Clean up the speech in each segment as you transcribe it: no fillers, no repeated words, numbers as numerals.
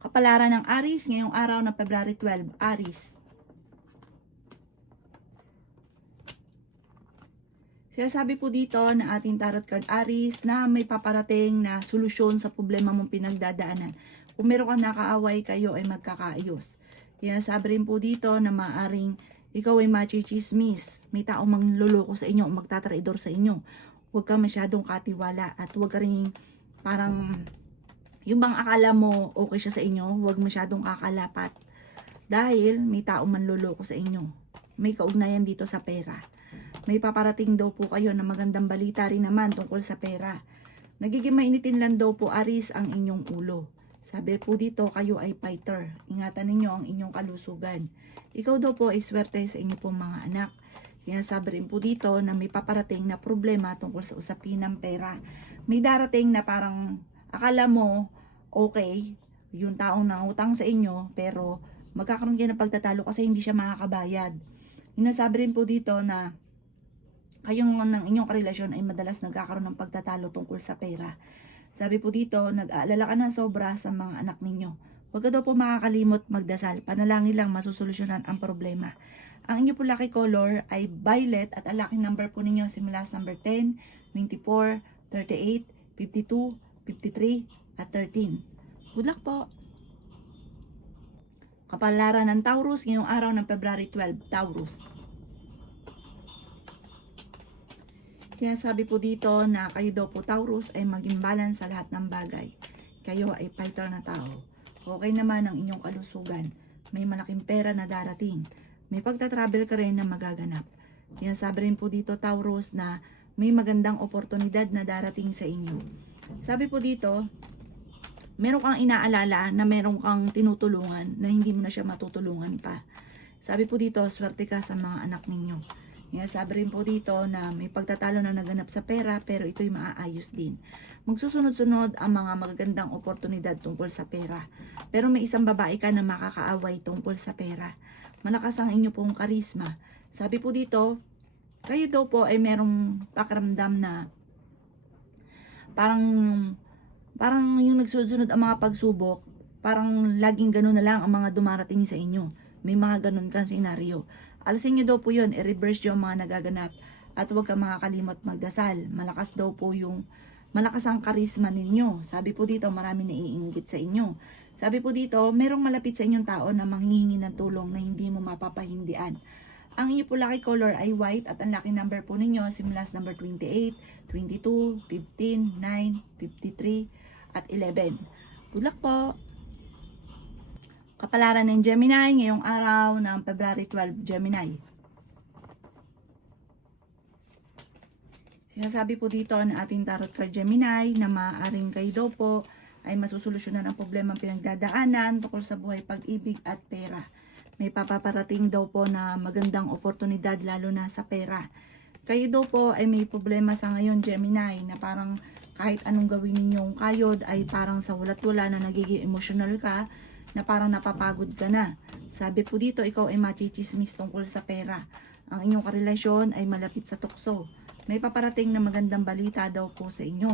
Kapalaran ng Aries ngayong araw ng February 12. Aries. Sinasabi po dito na ating tarot card Aries na may paparating na solusyon sa problema mong pinagdadaanan. Kung meron kang nakaaway, kayo ay magkakaayos. Sinasabi rin po dito na maaring ikaw ay machichismis. May taong mangluloko sa inyo o magtatraidor sa inyo. Huwag kang masyadong katiwala at huwag ka rin parang yung bang akala mo okay siya sa inyo, huwag masyadong kakalapat. Dahil may taong manloloko sa inyo. May kaugnayan dito sa pera. May paparating daw po kayo na magandang balita rin naman tungkol sa pera. Nagiging mainitin lang daw po Aries ang inyong ulo. Sabi po dito, kayo ay fighter. Ingatan ninyo ang inyong kalusugan. Ikaw daw po ay swerte sa inyo pong mga anak. Sinasabi rin po dito na may paparating na problema tungkol sa usapin ng pera. May darating na parang akala mo okay, yung taong nangutang sa inyo, pero magkakaroon kayo ng pagtatalo kasi hindi siya makakabayad. Sinasabi rin po dito na kayong ng inyong karelasyon ay madalas nagkakaroon ng pagtatalo tungkol sa pera. Sabi po dito, nag-aalala ka ng sobra sa mga anak ninyo. Huwag ka daw po makakalimot magdasal. Panalangin lang masusolusyonan ang problema. Ang inyo po lucky color ay violet at ang lucky number po ninyo simula sa number 10, 24, 38, 52, 53, at 13. Good luck po! Kapalaran ng Taurus ngayong araw ng February 12. Taurus. Kaya sabi po dito na kayo daw po Taurus ay maging balance sa lahat ng bagay. Kayo ay fighter na tao. Okay naman ang inyong kalusugan. May malaking pera na darating. May pagta-travel ka rin na magaganap. Kaya sabi rin po dito Taurus na may magandang oportunidad na darating sa inyo. Sabi po dito, meron kang inaalala na meron kang tinutulungan na hindi mo na siya matutulungan pa. Sabi po dito, swerte ka sa mga anak ninyo. Sabi rin po dito na may pagtatalo na naganap sa pera pero ito'y maaayos din. Magsusunod-sunod ang mga magagandang oportunidad tungkol sa pera. Pero may isang babae ka na makakaaway tungkol sa pera. Malakas ang inyo pong karisma. Sabi po dito, kayo daw po ay merong pakiramdam na parang yung nagsunod-sunod ang mga pagsubok, parang laging ganun na lang ang mga dumarating sa inyo. May mga ganun kang senaryo. Alisin nyo daw po yun, i-reverse yung mga nagaganap at huwag kang makakalimot magdasal. Malakas ang karisma ninyo. Sabi po dito, marami naiinggit sa inyo. Sabi po dito, merong malapit sa inyong tao na manghihingi ng tulong na hindi mo mapapahindian. Ang inyo po lucky color ay white at ang lucky number po ninyo simula sa number 28, 22, 15, 9, 53, at 11. Good luck po! Kapalaran ng Gemini ngayong araw ng February 12, Gemini. Sinasabi po dito na ating tarot card Gemini na maaaring kayo daw po ay masusolusyonan ang problema pinagdadaanan tungkol sa buhay, pag-ibig at pera. May papaparating daw po na magandang oportunidad lalo na sa pera. Kayo daw po ay may problema sa ngayon Gemini na parang kahit anong gawin ninyong kayod ay parang sa walat-wala na nagiging emotional ka, na parang napapagod ka na. Sabi po dito, ikaw ay machichismis tungkol sa pera. Ang inyong karelasyon ay malapit sa tukso. May paparating na magandang balita daw po sa inyo.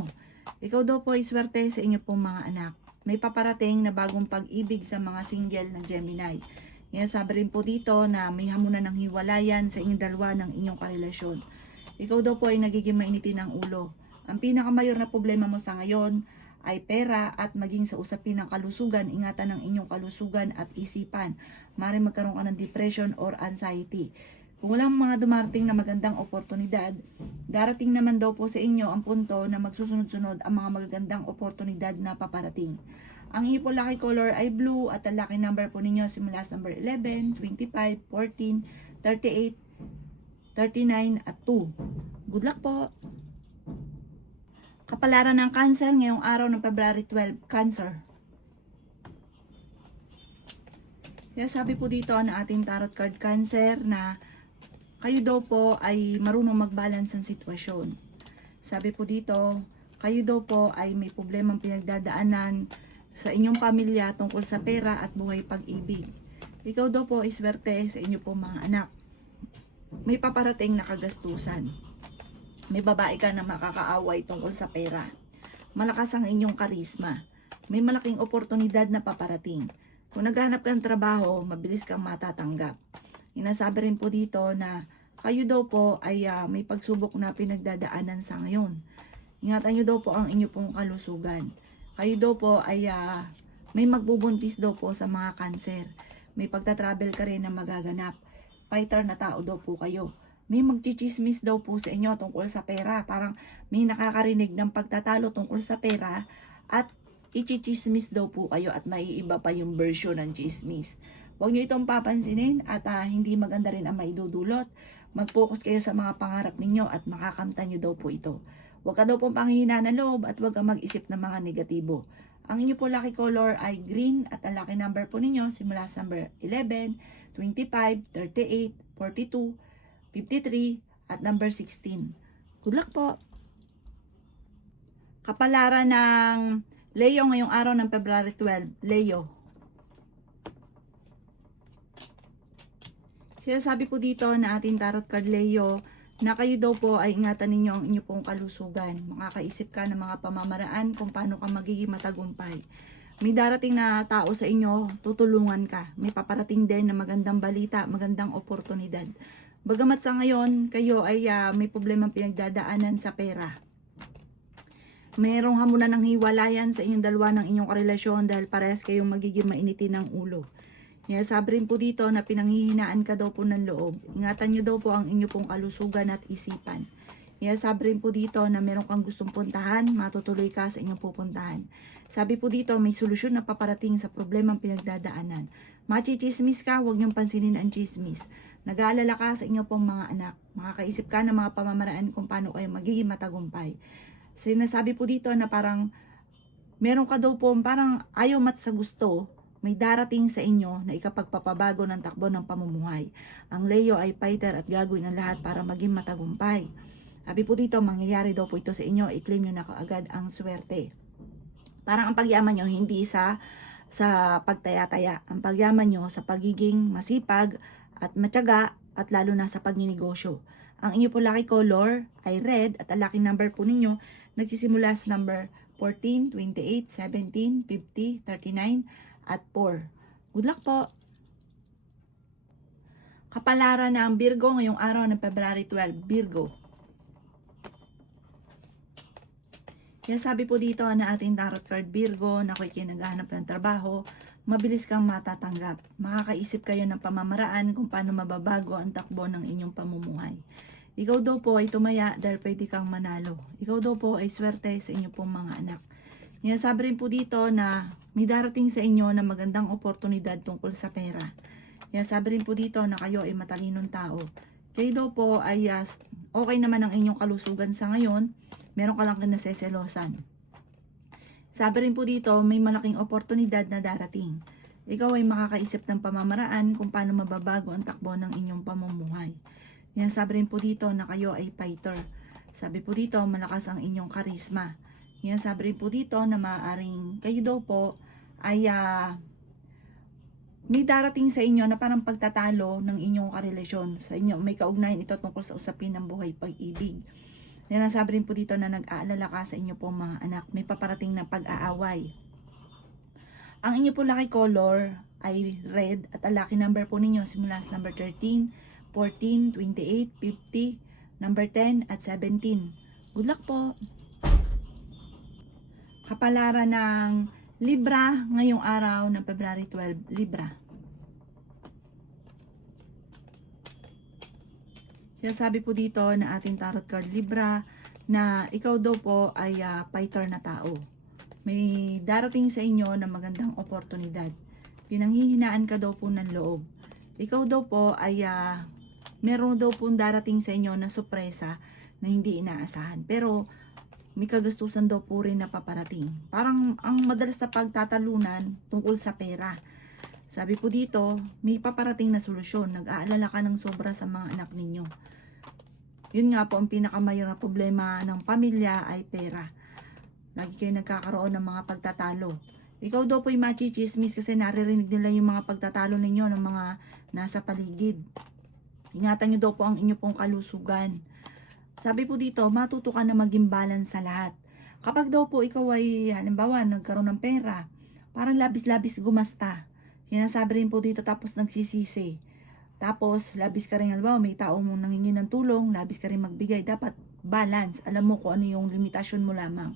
Ikaw daw po ay swerte sa inyo pong mga anak. May paparating na bagong pag-ibig sa mga single na Gemini. Sabi rin po dito na may hamunan ng hiwalayan sa inyong dalawa ng inyong karelasyon. Ikaw daw po ay nagiging mainitin ng ulo. Ang pinakamayor na problema mo sa ngayon ay pera at maging sa usapin ng kalusugan. Ingatan ng inyong kalusugan at isipan. Maaaring magkaroon ka ng depression or anxiety. Kung walang mga dumarating na magandang oportunidad, darating naman daw po sa inyo ang punto na magsusunod-sunod ang mga magagandang oportunidad na paparating. Ang inyo po lucky color ay blue at ang lucky number po ninyo simula sa number 11, 25, 14, 38, 39 at 2. Good luck po! Kapalaran ng Cancer ngayong araw ng February 12, Cancer. Kaya sabi po dito na ating tarot card Cancer na kayo daw po ay marunong mag-balance ng sitwasyon. Sabi po dito, kayo daw po ay may problemang pinagdadaanan sa inyong pamilya tungkol sa pera at buhay pag-ibig. Ikaw daw po ay swerte sa inyo po mga anak. May paparating na kagastusan. May babae ka na makakaaway tungkol sa pera. Malakas ang inyong karisma. may malaking oportunidad na paparating. Kung naghahanap ka ng trabaho, mabilis kang matatanggap. Inasabi rin po dito na kayo daw po ay may pagsubok na pinagdadaanan sa ngayon. Ingatan nyo daw po ang inyo pong kalusugan. Kayo daw po ay may magbubuntis daw po sa mga cancer. May pagta-travel ka rin na magaganap. Fighter na tao daw po kayo. May magchichismis daw po sa inyo tungkol sa pera. Parang may nakakarinig ng pagtatalo tungkol sa pera at ichichismis daw po kayo at maiiba pa yung version ng chismis. Huwag nyo itong papansinin at hindi maganda rin ang maidudulot. Mag-focus kayo sa mga pangarap ninyo at makakamtan nyo daw po ito. Huwag ka daw pong panghihina ng loob at huwag kang mag-isip ng mga negatibo. Ang inyo po lucky color ay green at ang lucky number po ninyo simula sa number 11, 25, 38, 42, 53 at number 16. Good luck po! Kapalaran ng Leo ngayong araw ng February 12. Leo. Sinasabi po dito na ating tarot card Leo na kayo daw po ay ingatan ninyo ang inyo pong kalusugan. Makakaisip ka ng mga pamamaraan kung paano ka magiging matagumpay. May darating na tao sa inyo, tutulungan ka. May paparating din na magandang balita, magandang oportunidad. Bagamat sa ngayon, kayo ay may problemang pinagdadaanan sa pera. Mayroong hamunan ng hiwalayan sa inyong dalawa ng inyong karelasyon dahil parehas kayong magiging mainitin ng ulo. Sabi rin po dito na pinanghihinaan ka daw po ng loob. Ingatan nyo daw po ang inyo pong kalusugan at isipan. Sabi rin po dito na meron kang gustong puntahan, matutuloy ka sa inyong pupuntahan. Sabi po dito may solusyon na paparating sa problemang pinagdadaanan. Machichismis ka, huwag niyong pansinin ang chismis. Nag-aalala ka sa inyong pong mga anak. Makakaisip ka ng mga pamamaraan kung paano kayo magiging matagumpay. Sinasabi po dito na parang meron ka daw po parang ayaw mat sa gusto, may darating sa inyo na ikapagpapabago ng takbo ng pamumuhay. Ang Leo ay fighter at gagawin ang lahat para maging matagumpay. Sabi po dito, mangyayari daw po ito sa inyo, i-claim nyo na kaagad ang swerte. Parang ang pagyaman nyo hindi sa pagtaya-taya. Ang pagyaman nyo sa pagiging masipag at matyaga at lalo na sa pagninegosyo. Ang inyo po lucky color ay red at ang lucky number po ninyo nagsisimula sa number 14, 28, 17, 50, 39 at 4. Good luck po! Kapalaran ng Virgo ngayong araw ng February 12. Virgo. Kaya sabi po dito na ating tarot card Virgo na kayo naghahanap ng trabaho, mabilis kang matatanggap. Makakaisip kayo ng pamamaraan kung paano mababago ang takbo ng inyong pamumuhay. Ikaw daw po ay tumaya dahil pwede kang manalo. Ikaw daw po ay swerte sa inyong pong mga anak. Sabi rin po dito na may darating sa inyo na magandang oportunidad tungkol sa pera. Sabi rin po dito na kayo ay matalinong tao. Kayo daw po ay okay naman ang inyong kalusugan sa ngayon. Meron ka lang kinaseselosan. Sabi rin po dito may malaking oportunidad na darating. Ikaw ay makakaisip ng pamamaraan kung paano mababago ang takbo ng inyong pamumuhay. Sabi rin po dito na kayo ay fighter. Sabi po dito malakas ang inyong karisma. Sabi rin po dito na maaaring kayo daw po ay may darating sa inyo na parang pagtatalo ng inyong karelasyon. Sa inyo may kaugnayan ito tungkol sa usapin ng buhay pag-ibig. Sabi rin po dito na nag-aalala ka sa inyo pong mga anak. May paparating na pag-aaway. Ang inyo po lucky color ay red at ang lucky number po ninyo simula sa number 13, 14, 28, 50, number 10 at 17. Good luck po! Kapalaran ng Libra ngayong araw ng February 12. Libra. Sabi po dito na ating tarot card Libra na ikaw daw po ay fighter na tao. May darating sa inyo na magandang oportunidad. Pinanghihinaan ka daw po ng loob. Ikaw daw po ay meron daw po darating sa inyo na sorpresa na hindi inaasahan. Pero may kagastusan daw po rin na paparating. Parang ang madalas na pagtatalunan tungkol sa pera. Sabi po dito, may paparating na solusyon. Nag-aalala ka ng sobra sa mga anak ninyo. Yun nga po, ang pinakamayor na problema ng pamilya ay pera. Lagi kayo nagkakaroon ng mga pagtatalo. Ikaw daw po yung machichismis kasi naririnig nila yung mga pagtatalo ninyo ng mga nasa paligid. Ingatan nyo daw po ang inyo pong kalusugan. Sabi po dito, matuto ka na maging balance sa lahat. Kapag daw po ikaw ay halimbawa nagkaroon ng pera, parang labis-labis gumasta. Sinasabi rin po dito tapos nagsisisi. Tapos labis ka rin halimbawa may tao mong nanghingi ng tulong, labis ka rin magbigay. Dapat balance. Alam mo kung ano yung limitasyon mo lamang.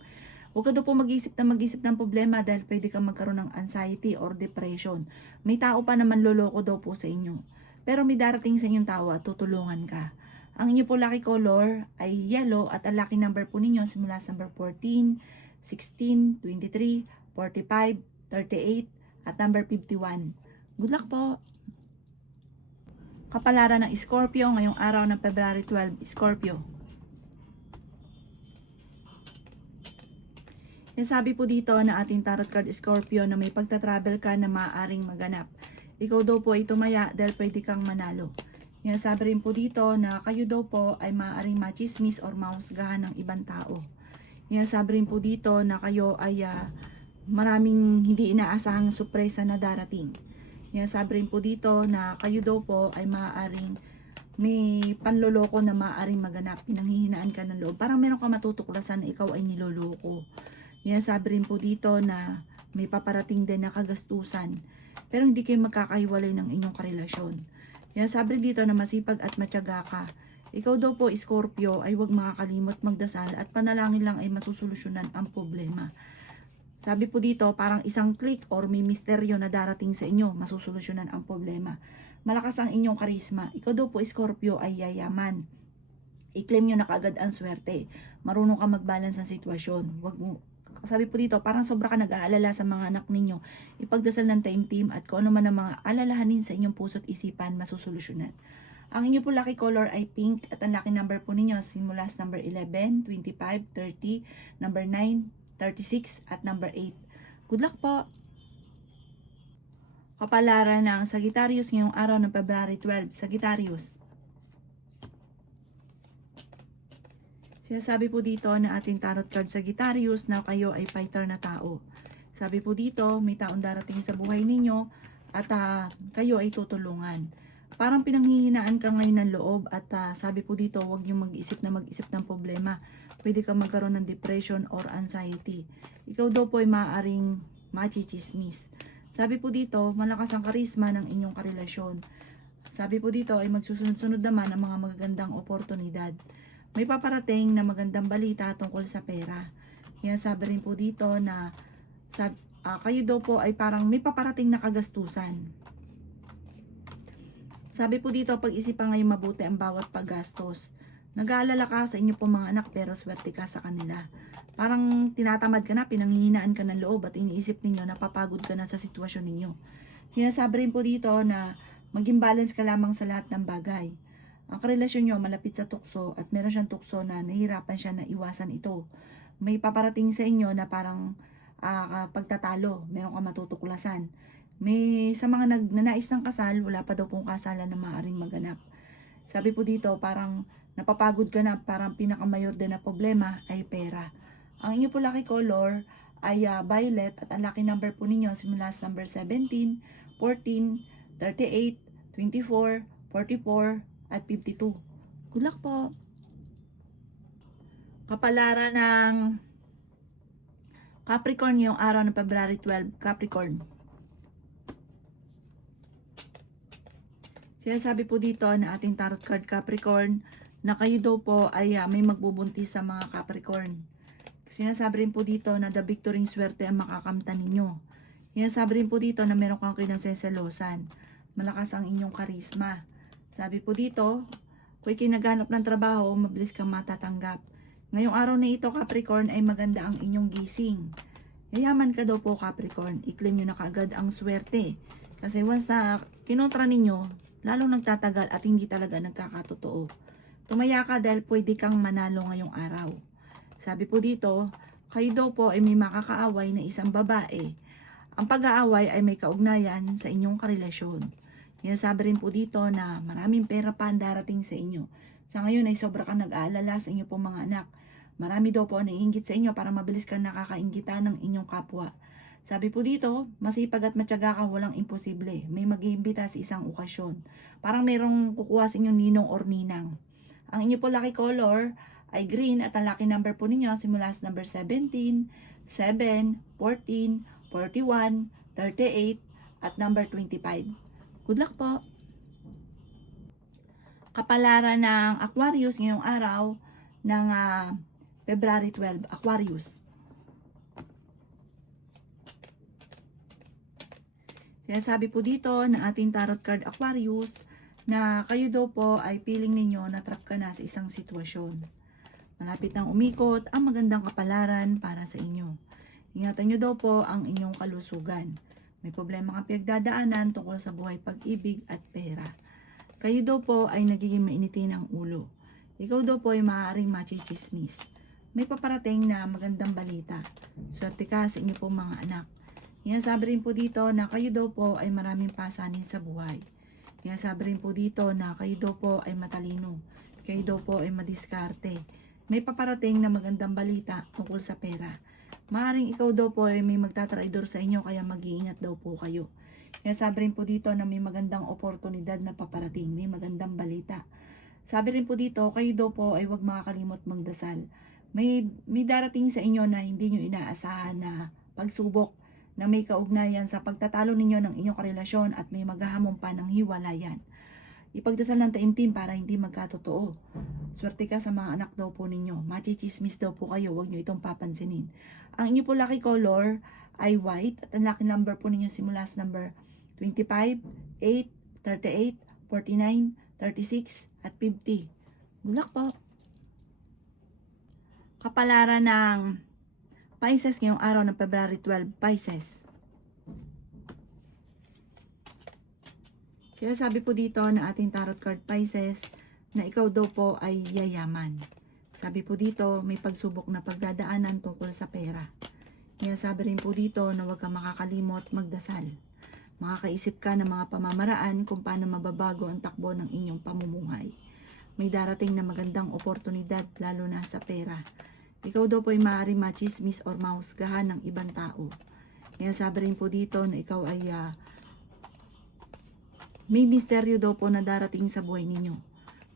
Huwag ka daw po mag-isip ng problema dahil pwede kang magkaroon ng anxiety or depression. May tao pa naman loloko daw po sa inyo. Pero may darating sa inyong tao at tutulungan ka. Ang inyo po lucky color ay yellow at ang lucky number po ninyo simula sa number 14, 16, 23, 45, 38 at number 51. Good luck po! Kapalaran ng Scorpio ngayong araw ng February 12, Scorpio. Sabi po dito na ating tarot card Scorpio na may pagta-travel ka na maaaring maganap. Ikaw daw po ay tumaya dahil pwede kang manalo. Sabi rin po dito na kayo daw po ay maaaring machismis or mahusgahan ng ibang tao. Sabi rin po dito na kayo ay maraming hindi inaasahang sorpresa na darating. Sabi rin po dito na kayo daw po ay maaaring may panloloko na maaaring maganap. Pinanghihinaan ka ng loob. Parang meron ka matutuklasan na ikaw ay niloloko. Sabi rin po dito na may paparating din na kagastusan. Pero hindi kayo magkakahiwalay ng inyong karelasyon. Sabi rin dito na masipag at matyaga ka. Ikaw daw po, Scorpio, ay huwag makakalimot magdasal at panalangin lang ay masusolusyonan ang problema. Sabi po dito, parang isang click or may misteryo na darating sa inyo, masusolusyonan ang problema. Malakas ang inyong karisma. Ikaw daw po, Scorpio, ay yayaman. I-claim nyo na kaagad ang swerte. Marunong ka mag-balance ang sitwasyon. Sabi po dito, parang sobra ka nag-aalala sa mga anak ninyo. Ipagdasal ng time team at kung ano man ang mga alalahanin sa inyong puso't isipan, masusolusyonan. Ang inyo po lucky color ay pink at ang lucky number po ninyo simula sa number 11, 25, 30, number 9, 36 at number 8. Good luck po! Kapalaran ng Sagittarius ngayong araw ng February 12. Sagittarius. Sinasabi po dito na ating tarot card Sagittarius na kayo ay fighter na tao. Sabi po dito, may taong darating sa buhay ninyo at kayo ay tutulungan. Parang pinanghihinaan ka ngayon ng loob at sabi po dito, huwag niyong mag-isip ng problema. Pwede kang magkaroon ng depression or anxiety. Ikaw daw po ay maaaring machismis. Sabi po dito, malakas ang karisma ng inyong karelasyon. Sabi po dito ay magsusunod-sunod naman ang mga magagandang oportunidad. May paparating na magandang balita tungkol sa pera. Sabi rin po dito na kayo daw po ay parang may paparating na kagastusan. Sabi po dito, pag-isipan ngayon mabuti ang bawat paggastos. Nag-aalala ka sa inyo po mga anak pero swerte ka sa kanila. Parang tinatamad ka na, pinanghihinaan ka ng loob at iniisip ninyo na papagod ka na sa sitwasyon ninyo. Sabi rin po dito na maging balance ka lamang sa lahat ng bagay. Ang karelasyon nyo malapit sa tukso at meron siyang tukso na nahihirapan siya na iwasan ito. May paparating sa inyo na parang pagtatalo, meron ka matutuklasan. May sa mga nagnanais ng kasal, wala pa daw pong kasalan na maaaring maganap. Sabi po dito, parang napapagod ka na, parang pinakamayor din na problema ay pera. Ang inyo po lucky color ay violet at ang lucky number po ninyo simula sa number 17, 14, 38, 24, 44, at 52. Good luck po! Kapalaran ng Capricorn ngayong araw ng February 12. Capricorn. Sinasabi po dito na ating tarot card Capricorn na kayo daw po ay may magbubuntis sa mga Capricorn. Sinasabi rin po dito na the victory swerte ang makakamtan ninyo. Sinasabi rin po dito na meron kang kinagseselosan. Malakas ang inyong karisma. Sabi po dito, kung ikinaganap ng trabaho, mabilis kang matatanggap. Ngayong araw na ito, Capricorn, ay maganda ang inyong gising. Yayaman ka daw po, Capricorn. I-claim nyo na kaagad ang swerte. Kasi once na kinontra ninyo, lalong nagtatagal at hindi talaga nagkakatotoo. Tumaya ka dahil pwede kang manalo ngayong araw. Sabi po dito, kayo daw po ay may makakaaway na isang babae. Ang pag-aaway ay may kaugnayan sa inyong karelasyon. Sabi rin po dito na maraming pera pa ang darating sa inyo. Sa ngayon ay sobra kang nag-aalala sa inyo pong mga anak. Marami daw po ang naiinggit sa inyo para mabilis kang nakakainggitan ng inyong kapwa. Sabi po dito, masipag at matyaga ka, walang imposible. May mag-iimbita sa isang okasyon. Parang mayroong kukuha sa inyong ninong or ninang. Ang inyo po lucky color ay green at ang lucky number po ninyo simula sa number 17, 7, 14, 41, 38 at number 25. Good luck po! Kapalaran ng Aquarius ngayong araw ng February 12, Aquarius. Sinasabi po dito na ating tarot card Aquarius na kayo daw po ay feeling ninyo na trap ka na sa isang sitwasyon. Malapit nang umikot ang magandang kapalaran para sa inyo. Ingatan nyo daw po ang inyong kalusugan. May problema kang pinagdadaanan tungkol sa buhay, pag-ibig at pera. Kayo daw po ay nagiging mainitin ang ulo. Ikaw daw po ay maaaring machichismis. May paparating na magandang balita. Swerte ka sa inyo pong mga anak. Sabi rin po dito na kayo daw po ay maraming pasanin sa buhay. Sabi rin po dito na kayo daw po ay matalino. Kayo daw po ay madiskarte. May paparating na magandang balita tungkol sa pera. Maaaring ikaw daw po ay may magtatraidor sa inyo kaya mag-iingat daw po kayo. Sabi rin po dito na may magandang oportunidad na paparating, may magandang balita. Sabi rin po dito, kayo daw po ay huwag makakalimot magdasal. May darating sa inyo na hindi nyo inaasahan na pagsubok na may kaugnayan sa pagtatalo ninyo ng inyong karelasyon at may maghahamon pa ng hiwalayan. Ipagdasal ng taimtim para hindi magkatotoo. Swerte ka sa mga anak daw po ninyo. Machichismis daw po kayo, huwag nyo itong papansinin. Ang inyo po lucky color ay white at ang lucky number po ninyo simula sa number 25, 8, 38, 49, 36, at 50. Good luck po! Kapalaran ng Pisces ngayong araw ng February 12, Pisces. Sinasabi po dito na ating tarot card Pisces na ikaw daw po ay yayaman. Sabi po dito, may pagsubok na pagdadaanan tungkol sa pera. Sabi rin po dito na huwag kang makakalimot magdasal. Makakaisip ka ng mga pamamaraan kung paano mababago ang takbo ng inyong pamumuhay. May darating na magandang oportunidad lalo na sa pera. Ikaw daw po ay maaaring machismis or mahusgahan ng ibang tao. Sabi rin po dito na ikaw ay may misteryo daw po na darating sa buhay ninyo.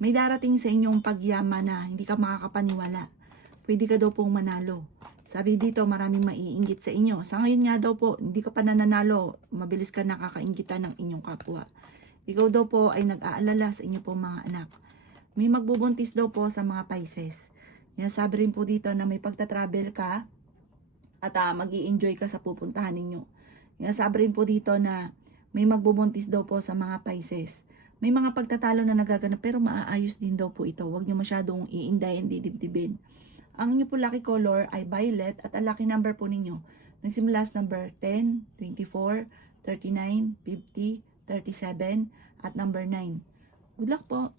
May darating sa inyong pagyaman na hindi ka makakapaniwala. Pwede ka daw pong manalo. Sabi dito, maraming maiinggit sa inyo. Sa ngayon nga daw po, hindi ka pa nananalo. Mabilis ka nakakainggitan ng inyong kapwa. Ikaw daw po ay nag-aalala sa inyo pong mga anak. May magbubuntis daw po sa mga Pisces. Sabi rin po dito na may pagta-travel ka at mag-i-enjoy ka sa pupuntahan ninyo. Sabi rin po dito na may magbubuntis daw po sa mga Pisces. May mga pagtatalo na nagaganap pero maaayos din daw po ito. Huwag nyo masyadong iindayin, didibdibin. Ang inyo po lucky color ay violet at ang lucky number po ninyo nagsimula sa number 10, 24, 39, 50, 37 at number 9. Good luck po!